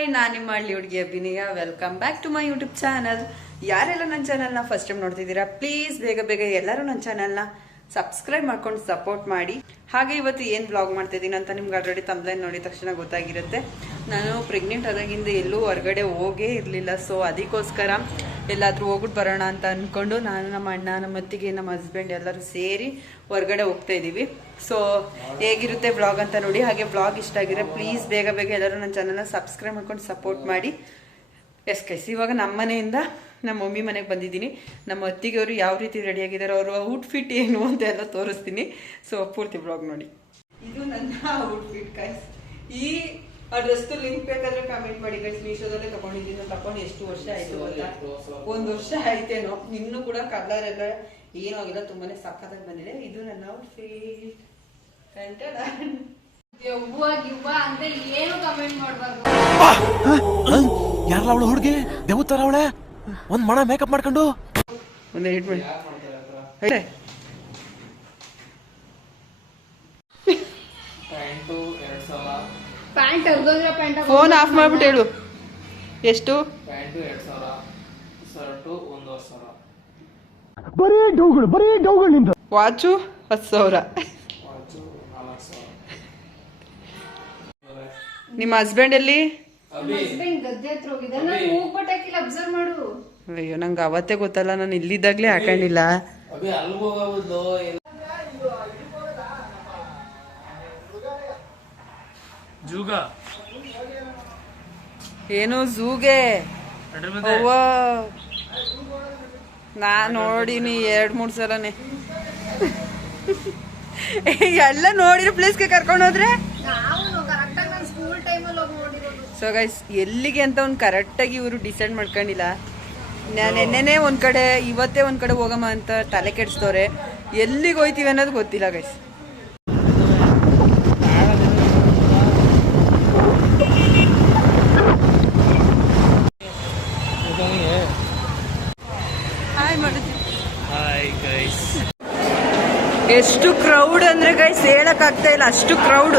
Hi, ನಾನು ನಿಮ್ಮ ಹಳ್ಳಿ ಹುಡುಗಿ Abhinaya. Welcome back to my YouTube channel. ಯಾರೆಲ್ಲ ನನ್ನ ಚಾನಲ್ನ ಫಸ್ಟ್ ಟೈಮ್ ನೋಡ್ತಿದ್ದೀರಾ, ಪ್ಲೀಸ್ ಬೇಗ ಬೇಗ ಎಲ್ಲರೂ ನನ್ನ ಚಾನಲ್ನ ಸಬ್ಸ್ಕ್ರೈಬ್ ಮಾಡ್ಕೊಂಡು ಸಪೋರ್ಟ್ ಮಾಡಿ. ಹಾಗೆ ಇವತ್ತು ಏನು ಬ್ಲಾಗ್ ಮಾಡ್ತಿದ್ದೀನಿ ಅಂತ ನಿಮ್ಗೆ ಆಲ್ರೆಡಿ ತಮ್ಲೈನ್ ನೋಡಿದ ತಕ್ಷಣ ಗೊತ್ತಾಗಿರುತ್ತೆ. ನಾನು ಪ್ರೆಗ್ನೆಂಟ್ ಆದಾಗಿಂದ ಎಲ್ಲೂ ಹೊರಗಡೆ ಹೋಗೇ ಇರಲಿಲ್ಲ. ಸೊ ಅದಕ್ಕೋಸ್ಕರ ಎಲ್ಲಾದರೂ ಹೋಗ್ಬಿಟ್ಟು ಬರೋಣ ಅಂತ ಅಂದ್ಕೊಂಡು ನಾನು, ನಮ್ಮ ಅಣ್ಣ, ನಮ್ಮ ಅತ್ತಿಗೆ, ನಮ್ಮ ಹಸ್ಬೆಂಡ್ ಎಲ್ಲರೂ ಸೇರಿ ಹೊರಗಡೆ ಹೋಗ್ತಾ ಇದ್ದೀವಿ. ಸೊ ಹೇಗಿರುತ್ತೆ ಬ್ಲಾಗ್ ಅಂತ ನೋಡಿ. ಹಾಗೆ ಬ್ಲಾಗ್ ಇಷ್ಟ ಆಗಿದ್ರೆ ಪ್ಲೀಸ್ ಬೇಗ ಬೇಗ ಎಲ್ಲರೂ ನನ್ನ ಚಾನಲ್ನ ಸಬ್ಸ್ಕ್ರೈಬ್ ಮಾಡ್ಕೊಂಡು ಸಪೋರ್ಟ್ ಮಾಡಿ. ಎಸ್ ಕೈಸ್, ಇವಾಗ ನಮ್ಮ ಮನೆಯಿಂದ ನಮ್ಮ ಮಮ್ಮಿ ಮನೆಗೆ ಬಂದಿದ್ದೀನಿ. ನಮ್ಮ ಅತ್ತಿಗೆ ಅವರು ಯಾವ ರೀತಿ ರೆಡಿಯಾಗಿದ್ದಾರೆ, ಅವರು ಔಟ್ಫಿಟ್ ಏನು ಅಂತ ಎಲ್ಲ ತೋರಿಸ್ತೀನಿ. ಸೊ ಪೂರ್ತಿ ಬ್ಲಾಗ್ ನೋಡಿ. ಇದು ನನ್ನ ಔಟ್ಫಿಟ್ ಕೈಸ್. ಈ ಡ್ರೆಸ್ದು ಲಿಂಕ್ ಬೇಕಾದ್ರೆ ಕಮೆಂಟ್ ಮಾಡಿ ಗೈಸ್. ಮೀಶೋದಲ್ಲೇ ತಗೊಂಡಿದ್ದೀನಿ. ತಗೊಂಡು ಎಷ್ಟು ವರ್ಷ ಆಯ್ತು ಗೊತ್ತಾ? 1 ವರ್ಷ ಆಯ್ತೇನೋ. ಇನ್ನೂ ಕೂಡ ಕಲರ್ ಎಲ್ಲ ಏನೂ ಆಗಿಲ್ಲ, ತುಂಬಾನೇ ಸಖತ್ತಾಗಿ ಬಂದಿದೆ. ಇದು ನನ್ನ ಔಟ್ಫಿಟ್. ಏನು ಕಮೆಂಟ್ ಮಾಡಬಾರ್ದು. ಯಾರಲ್ಲ ಅವಳು ಹುಡುಗಿ ದೇವತರ ಅವಳೆ ಒಂದ್ ಮಣ ಮೇಕಪ್ ಮಾಡ್ಕೊಂಡು ಒಂದ್ ಹಿಟ್ ಮಾಡಿ. ಫೋನ್ ಆಫ್ ಮಾಡ್ಬಿಟ್ಟು ಹೇಳು. ಎಷ್ಟು? ವಾಚು 10,000. ನಿಮ್ಮ ಹಸ್ಬೆಂಡ್ ಎಲ್ಲಿ? ಅಯ್ಯೋ, ನಂಗೆ ಅವತ್ತೇ ಗೊತ್ತಲ್ಲ, ನಾನು ಇಲ್ಲಿದ್ದಾಗ್ಲೇ ಹಾಕೊಂಡಿಲ್ಲ. ಏನು ಝೂಗೆ? ನಾ ನೋಡಿನಿ 2-3 ಸಲನೇ. ಎಲ್ಲ ನೋಡಿರೋ ಪ್ಲೇಸ್ಗೆ ಕರ್ಕೊಂಡು ಹೋದ್ರೆ. ಸೊ ಗೈಸ್, ಎಲ್ಲಿಗೆ ಅಂತ ಒಂದು ಕರೆಕ್ಟಾಗಿ ಇವರು ಡಿಸೈಡ್ ಮಾಡ್ಕೊಂಡಿಲ್ಲ. ನಾನು ನೆನ್ನೆನೇ ಒಂದ್ ಕಡೆ, ಇವತ್ತೇ ಒಂದ್ ಕಡೆ ಹೋಗಮ್ಮ ಅಂತ ತಲೆ ಕೆಡಿಸ್ತವ್ರೆ. ಎಲ್ಲಿಗೆ ಹೋಯ್ತೀವಿ ಅನ್ನೋದು ಗೊತ್ತಿಲ್ಲ ಗೈಸ್. ಎಷ್ಟು ಕ್ರೌಡ್ ಅಂದ್ರೆ ಗೈಸ್ ಹೇಳಕ್ ಆಗ್ತಾ ಇಲ್ಲ, ಅಷ್ಟು ಕ್ರೌಡ್.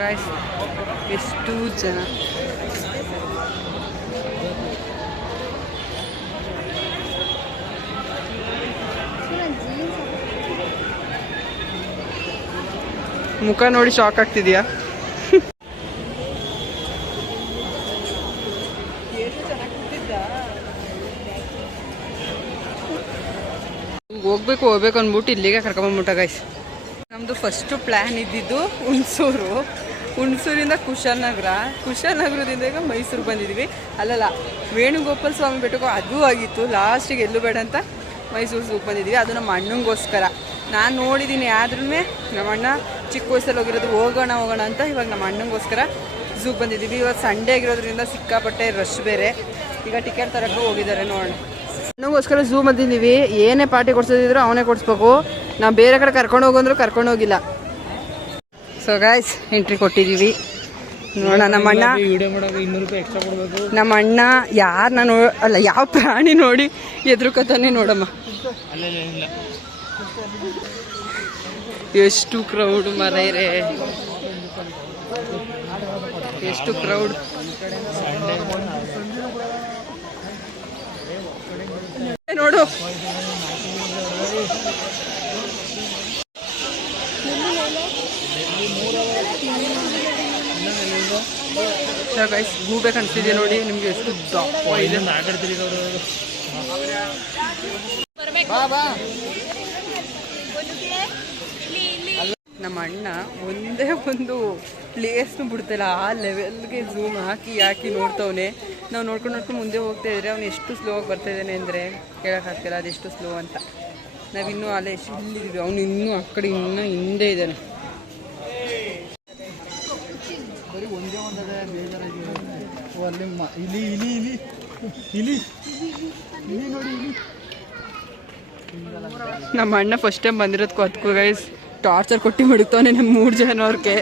ಗೈಸ್ ಎಷ್ಟು ಜನ. ಮುಖ ನೋಡಿ ಶಾಕ್ ಆಗ್ತಿದ್ಯಾ? ಹೋಗ್ಬೇಕು ಅಂದ್ಬಿಟ್ಟು ಇಲ್ಲಿಗೆ ಕರ್ಕೊಂಬಂದ್ಬಿಟ್ಟ ಗೈಸ್. ನಮ್ದು ಫಸ್ಟ್ ಪ್ಲಾನ್ ಇದ್ದಿದ್ದು ಹುಣಸೂರಿಂದ ಕುಶಾಲನಗರದಿಂದ ಈಗ ಮೈಸೂರು ಬಂದಿದ್ದೀವಿ. ಅಲ್ಲಲ್ಲ, ವೇಣುಗೋಪಾಲ ಸ್ವಾಮಿ ಬೆಟ್ಟಕ್ಕೂ ಅದು ಆಗಿತ್ತು. ಲಾಸ್ಟಿಗೆ ಎಲ್ಲೂ ಬೇಡ ಅಂತ ಮೈಸೂರು ಝೂಗೆ ಬಂದಿದ್ದೀವಿ. ಅದು ನಮ್ಮ ಅಣ್ಣಂಗೋಸ್ಕರ. ನಾನು ನೋಡಿದ್ದೀನಿ, ಆದ್ರೂ ನಮ್ಮ ಅಣ್ಣ ಚಿಕ್ಕ ವಯಸ್ಸಲ್ಲಿ ಹೋಗಿರೋದು. ಹೋಗೋಣ ಅಂತ ಇವಾಗ ನಮ್ಮ ಅಣ್ಣಂಗೋಸ್ಕರ ಝೂಗೆ ಬಂದಿದ್ದೀವಿ. ಇವತ್ತು ಸಂಡೇ ಆಗಿರೋದ್ರಿಂದ ಸಿಕ್ಕಾಪಟ್ಟೆ ರಶ್ ಬೇರೆ. ಈಗ ಟಿಕೆಟ್ ತರಕ್ಕೆ ಹೋಗಿದ್ದಾರೆ, ನೋಡೋಣ. ಅಣ್ಣಂಗೋಸ್ಕರ ಝೂ ಬಂದಿದ್ದೀವಿ. ಏನೇ ಪಾರ್ಟಿ ಕೊಡ್ಸೋದಿದ್ರು ಅವನೇ ಕೊಡಿಸ್ಬೇಕು. ನಾವು ಬೇರೆ ಕಡೆ ಕರ್ಕೊಂಡು ಹೋಗಂದ್ರು ಕರ್ಕೊಂಡು ಹೋಗಿಲ್ಲ. ಸೊ ಗಾಯ್ಸ್, ಎಂಟ್ರಿ ಕೊಟ್ಟಿದ್ದೀವಿ. ನೋಡೋಣ. ನಮ್ಮ ಅಣ್ಣ ಯಾರನ್ನ ಅಲ್ಲ, ಯಾವ ಪ್ರಾಣಿ ನೋಡಿ ಎದುರುಕತಾನೆ ನೋಡಮ್ಮ. ಎಷ್ಟು ಕ್ರೌಡ್ ಮರೈರೆ, ಎಷ್ಟು ಕ್ರೌಡ್. ನೋಡು, ಗೂಬೆ ಕಾಣಿಸ್ತಿದೆ ನೋಡಿ ನಿಮ್ಗೆ. ಎಷ್ಟು ದಪ್ಪ ಇದೆ. ನಮ್ಮ ಅಣ್ಣ ಒಂದೇ ಒಂದು ಪ್ಲೇಸ್ನು ಬಿಡ್ತಿಲ್ಲ. ಆ ಲೆವೆಲ್ಗೆ ಝೂಮ್ ಹಾಕಿ ನೋಡ್ತವನೆ. ನಾವು ನೋಡ್ಕೊಂಡು ಮುಂದೆ ಹೋಗ್ತಾ ಇದ್ರೆ ಅವ್ನು ಎಷ್ಟು ಸ್ಲೋ ಆಗಿ ಬರ್ತಾ ಇದ್ದಾನೆ ಅಂದರೆ ಹೇಳೋಕ್ಕಾಗ್ತಿಲ್ಲ ಅದೆಷ್ಟು ಸ್ಲೋ ಅಂತ. ನಾವಿನ್ನೂ ಅಲ್ಲೇ ಇಲ್ಲಿದ್ದೀವಿ, ಅವನು ಇನ್ನೂ ಆ ಕಡೆ ಇನ್ನೂ ಹಿಂದೆ ಇದ್ದಾನೆ. ನಮ್ಮ ಅಣ್ಣ ಫಸ್ಟ್ ಟೈಮ್ ಬಂದಿರೋದಕ್ಕೂ ಅದಕ್ಕೂ ಗೈಸ್ ಟಾರ್ಚರ್ ಕೊಟ್ಟು ಮಡುಕ್ತವನೆ ನಮ್ಮ 3 ಜನ ಅವ್ರಿಗೆ.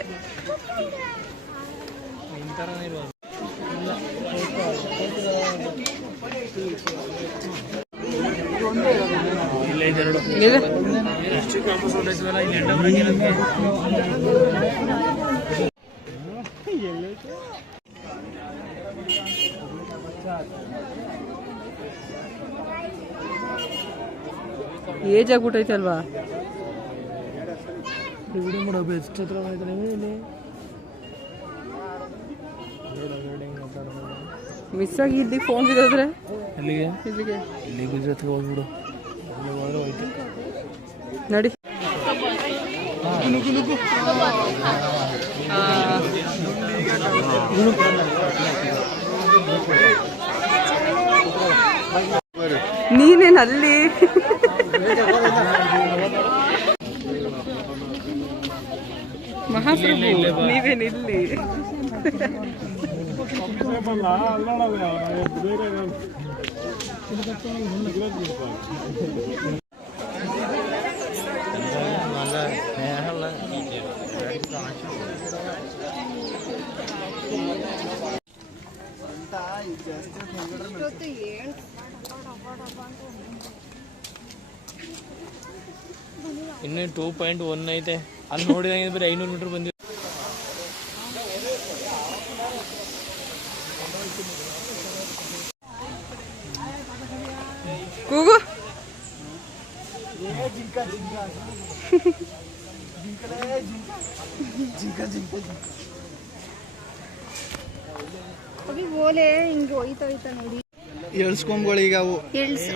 ಇದೆ ಏಜ್ ಆಗ್ಬಿಟ್ಟೈತೆ ಅಲ್ವಾ ಮಿಸ್ ಆಗಿ ಇಲ್ಲಿ ಫೋನ್ ಬಿದ್ದೋದ್ರೆ ಎಲ್ಲಿಗೆ ಇಲ್ಲಿಗೆ ಇಲ್ಲಿ ಗುಜರಾತ್ಗೆ ಹೋಗ್ಬಿಡು ಅಲ್ಲಿ ಹೋದ್ರೆ ಹೋಯ್ತು ನಡಿ ನೀನೇನು ಅಲ್ಲಿ ಮಹಾಪ್ರಭು ನೀವೇನಿಲ್ಲಿ ಇನ್ನೂ 2.1 ಐತೆ ಅಲ್ಲಿ ನೋಡಿದಂಗೆ ಬರೀ 500 ಮೀಟರ್ ಬಂದಿದೆ ಕೂಗು ಓಲೆ ಹಿಂಗೆ ಹೋಯ್ತಾ ನೋಡಿ ಎಳ್ಸ್ಕೊಂಬಗಳು ಈಗ ಅವು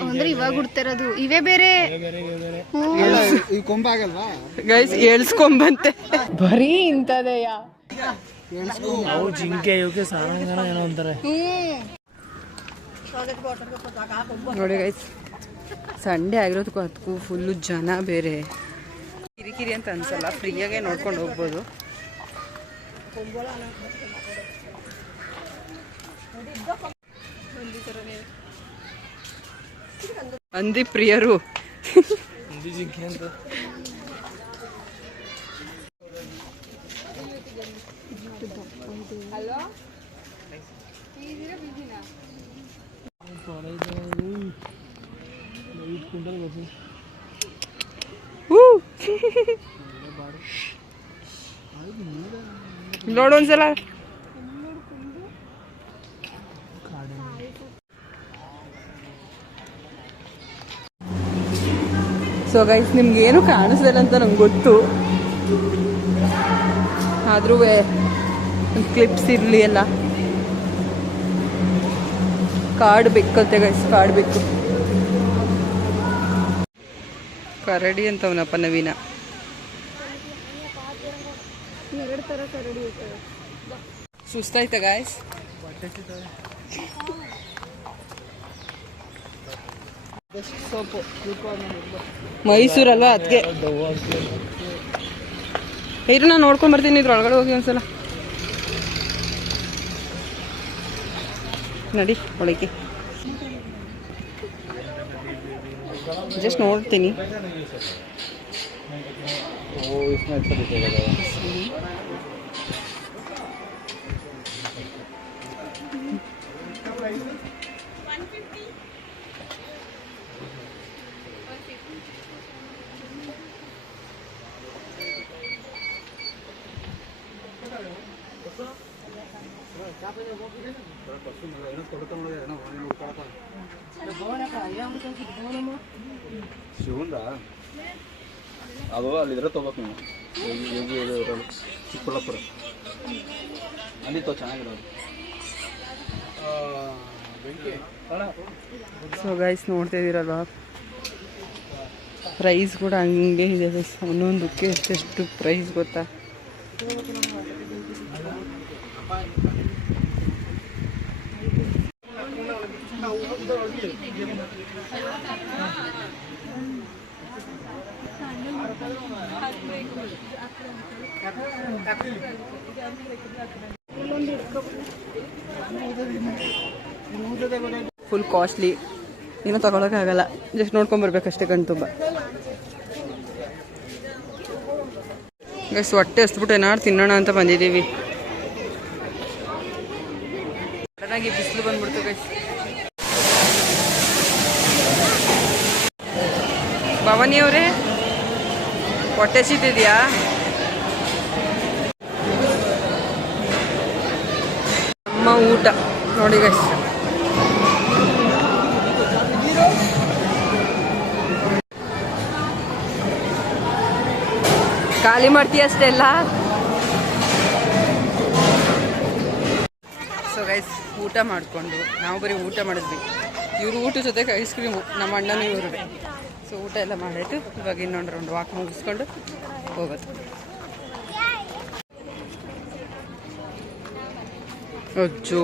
ಅಂದ್ರೆ ಇವಾಗ ಹುಡ್ತಿರೋದು ಇವೇ ಬೇರೆ ಈ ಕೊಂಬ ಆಗಲ್ವಾ ಗೈಸ್ ಏಳ್ಸ್ಕೊಂಬಂತೆ ಬರೀ ಇಂಥದೆಯಾ ಅವು ಜಿಂಕೆ ಇವಕ್ಕೆ ಸಾರಂಗನ ಏನೋ ಅಂತಾರೆ ನೋಡಿ ಗೈಸ್ ಸಂಡೇ ಆಗಿರೋದಕ್ಕೂ ಅದಕ್ಕೂ ಫುಲ್ಲು ಜನ ಬೇರೆ ಕಿರಿಕಿರಿ ಅಂತ ಅನ್ಸಲ್ಲ ಫ್ರೀಯಾಗೆ ನೋಡ್ಕೊಂಡು ಹೋಗ್ಬೋದು ಹಂದಿ ಪ್ರಿಯರು ಜಿಂಕೆ ಅಂತ ನೋಡು ಒಂದ್ಸಲ ಸೊ ಗೈಸ್ ನಿಮ್ಗೆ ಏನು ಕಾಣಿಸ್ತಿಲ್ಲ ಅಂತ ನಂಗೆ ಗೊತ್ತು ಆದ್ರೂ ಕ್ಲಿಪ್ಸ್ ಇರಲಿ ಎಲ್ಲ ಕಾರ್ಡ್ ಬೇಕಂತೆ ಗೈಸ್ ಕಾರ್ಡ್ ಬೇಕು ಕರಡಿ ಅಂತವನಪ್ಪ ನವೀನ ಎರಡು ತರ ಕರಡಿ ಇರ್ತವೆ ಸುಸ್ತಾಯ್ತಾ ಗಾಯ್ಸ್ ಸೊಪ್ಪು ಮೈಸೂರಲ್ವಾ ಅದಕ್ಕೆ ಇರು ನಾನು ನೋಡ್ಕೊಂಡ್ ಬರ್ತೀನಿ ಇದ್ರ ಒಳಗಡೆ ಹೋಗಿ ಒಂದ್ಸಲ ನಡಿ ಒಳಗೆ ಜಸ್ಟ್ ನೋಡ್ತೀನಿ ಶಿವಂದ ಅದು ಅಲ್ಲಿದ್ರೆ ತಗೋಬೇಕು ನೀವು ಚಿಕ್ಕಬಳ್ಳಾಪುರ ಅಲ್ಲಿ ತೋ ಚೆನ್ನಾಗಿರೋದು ಸೊ ಗೈಸ್ ನೋಡ್ತಾ ಇದೀರಲ್ವಾ ಪ್ರೈಸ್ ಕೂಡ ಹಂಗೆ ಇದೆ ಗೈಸ್ ಒಂದೊಂದಕ್ಕೆ ಎಷ್ಟೆಷ್ಟು ಪ್ರೈಸ್ ಗೊತ್ತಾ ಫುಲ್ ಕಾಸ್ಟ್ಲಿ ಏನೂ ತಗೊಳಕ್ಕಾಗಲ್ಲ ಜಸ್ಟ್ ನೋಡ್ಕೊಂಬರ್ಬೇಕಷ್ಟೇ ಕಣ್ ತುಂಬ ಗೈಸ್ ಹೊಟ್ಟೆ ಹಸ್ಬಿಟ್ಟು ಏನಾದ್ರು ತಿನ್ನೋಣ ಅಂತ ಬಂದಿದ್ದೀವಿ ಸಡನ್ನಾಗಿ ಬಿಸಿಲು ಬಂದ್ಬಿಡ್ತು ಗೈಸ್ ಭವಾನಿ ಅವರೇ ಹೊಟ್ಟೆ ಸಿದ್ದಿದ್ಯಾ? ನಮ್ಮ ಊಟ ನೋಡಿ ಗೈಸ್. ಖಾಲಿ ಮಾಡ್ತೀಯ ಅಷ್ಟೆಲ್ಲ. ಸೊ ಗೈಸ್ ಊಟ ಮಾಡಿಕೊಂಡು ನಾವು ಬರೀ ಊಟ ಮಾಡಿದ್ವಿ. ಇವರು ಊಟ ಜೊತೆಗೆ ಐಸ್ ಕ್ರೀಮು, ನಮ್ಮ ಅಣ್ಣನೂ ಇವರು. ಸೊ ಊಟ ಎಲ್ಲ ಮಾಡಿಟ್ಟು ಇವಾಗ ಇನ್ನೊಂದು ರೌಂಡ್ ವಾಕ್ ಮುಗಿಸ್ಕೊಂಡು ಹೋಗೋದು. ಅಜ್ಜೋ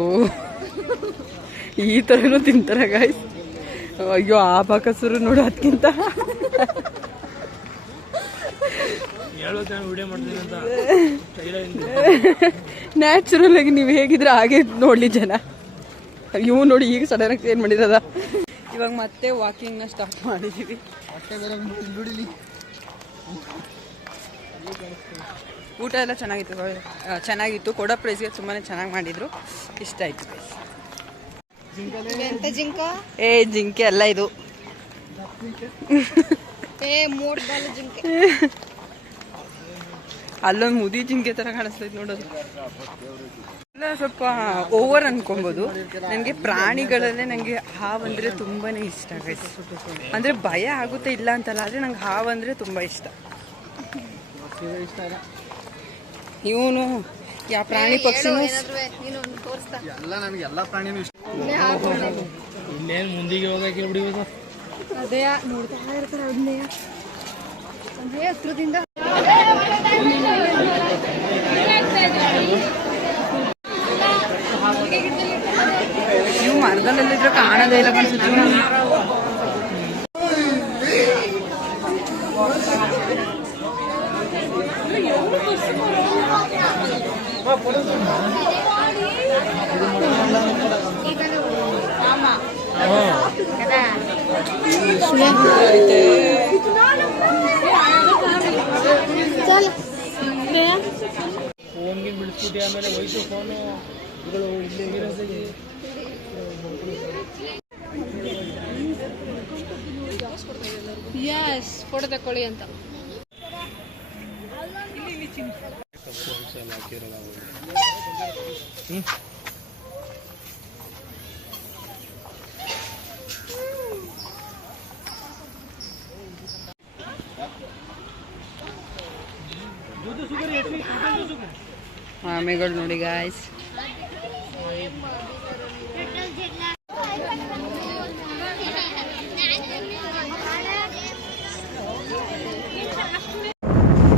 ಈ ಥರನೂ ತಿಂತಾರೆ ಗಾಯ್ಸ್. ಅಯ್ಯೋ ಆ ಬಾಕಸುರು ನೋಡು ಅದಕ್ಕಿಂತ. ನ್ಯಾಚುರಲ್ ಆಗಿ ನೀವು ಹೇಗಿದ್ರೆ ಹಾಗೆ ನೋಡ್ಲಿ ಜನ. ಇವು ನೋಡಿ ಈಗ ಸಡನ್ ಆಗಿ ಏನು ಮಾಡಿರೋದ. ಇವಾಗ ಮತ್ತೆ ವಾಕಿಂಗ್ನ ಸ್ಟಾರ್ಟ್ ಮಾಡಿದ್ದೀವಿ. ಊಟ ಎಲ್ಲ ಚೆನ್ನಾಗಿತ್ತು. ಕೊಡೋ ಪ್ರೈಸ್ಗೆ ತುಂಬಾ ಚೆನ್ನಾಗಿ ಮಾಡಿದ್ರು. ಇಷ್ಟ ಆಯ್ತು. ಎಂತ ಜಿಂಕ? ಏ ಜಿಂಕೆ ಅಲ್ಲ ಇದು. ಮೋಡ್ ಬಾಲ ಜಿಂಕೆ. ಅಲ್ಲೊಂದು ಮುದಿ ಜಿಂಕೆ ತರ ಕಾಣಿಸ್ತೈತೆ ನೋಡೋದು. ಇಲ್ಲ ಸ್ವಲ್ಪ ಓವರ್ ಅನ್ಕೊಬೋದು. ನನಗೆ ಪ್ರಾಣಿಗಳಲ್ಲೇ ನನಗೆ ಹಾವಂದ್ರೆ ತುಂಬಾನೇ ಇಷ್ಟ ಆಗೈತೆ. ಅಂದ್ರೆ ಭಯ ಆಗುತ್ತೆ ಇಲ್ಲ ಅಂತಲ್ಲ, ಆದ್ರೆ ನಂಗೆ ಹಾವಂದ್ರೆ ತುಂಬಾ ಇಷ್ಟ. ಇವನು ಯಾವ ಪ್ರಾಣಿ ಪಕ್ಷಿನೂ ಎಲ್ಲ ನನಗೆ ಎಲ್ಲ ಪ್ರಾಣಿನೂ ಇಷ್ಟ. ಇನ್ನೇನು ಮುಂದಿಗೆ ಹೋಗಕ್ಕೆ ಬಿಡಿಯೋದು. ಅದೇ ನೋಡ್ತಾ ಇರ್ತಾರೆ ಅದನ್ನೇ. ಅದೇ ಹತ್ರದಿಂದ ನೀವು ಮರದಲ್ಲಿದ್ರೆ ಕಾಣೋದೇ ಇಲ್ಲ ಕಾಣಿಸುತ್ತೆ. ಫೋನ್ಗೆ ಬಿಡಿಸ್ಬಿಟ್ಟು ಆಮೇಲೆ ಹೋಯ್ತು ಫೋನು. ಇವುಗಳು ಇಲ್ಲೇ ಇರೋದಿಗೆ ಫೋಟೋ ತಕೊಳ್ಳಿ ಅಂತ. ಆಮೆಗಳು ನೋಡಿ ಗಾಯ್ಸ್.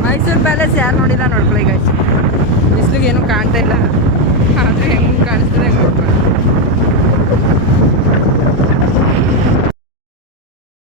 ಮೈಸೂರು ಪ್ಯಾಲೇಸ್ ಯಾರು ನೋಡಿಲ್ಲ ನೋಡ್ಕೊಳ್ಳಿ ಗಾಯ್ಸ್. ಬಿಸಿಲಿಗೆ ಏನು ಕಾಣ್ತಾ ಇಲ್ಲ, ಆದ್ರೆ ಹೆಂಗ್ ಕಾಣಿಸ್ತದೆ